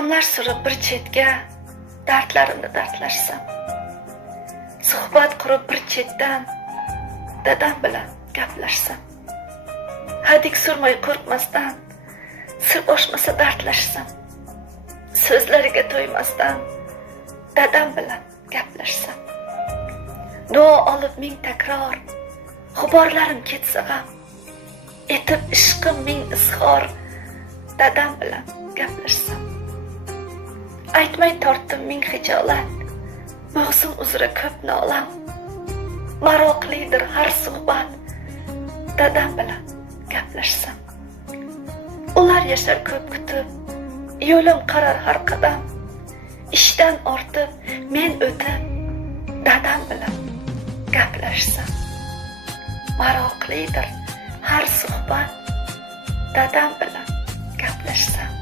Qadamlar surib bir chetga dardlarimni dardlashsam, suhbat qurib bir chetdan dadam bilan gaplashsam, hadik surmay qo'rqmasdan sir ochmasa dardlashsam, so'zlariga to'ymasdan dadam bilan gaplashsam, duo olib ming takror g'uborlarim ketsa ham, etib ishqim ming izhor dadam bilan gaplashsam, aytmay tortdim ming hijolat, bo'g'zim uzra ko'p nolam, maroqlidir har suhbat dadam bilan gaplashsam, ular yashar ko'p kutib, yo'lim qarar har qadam, ishdan ortib men o'tib dadam bilan gaplashsam, maroqlidir har suhbat dadam bilan gaplashsam.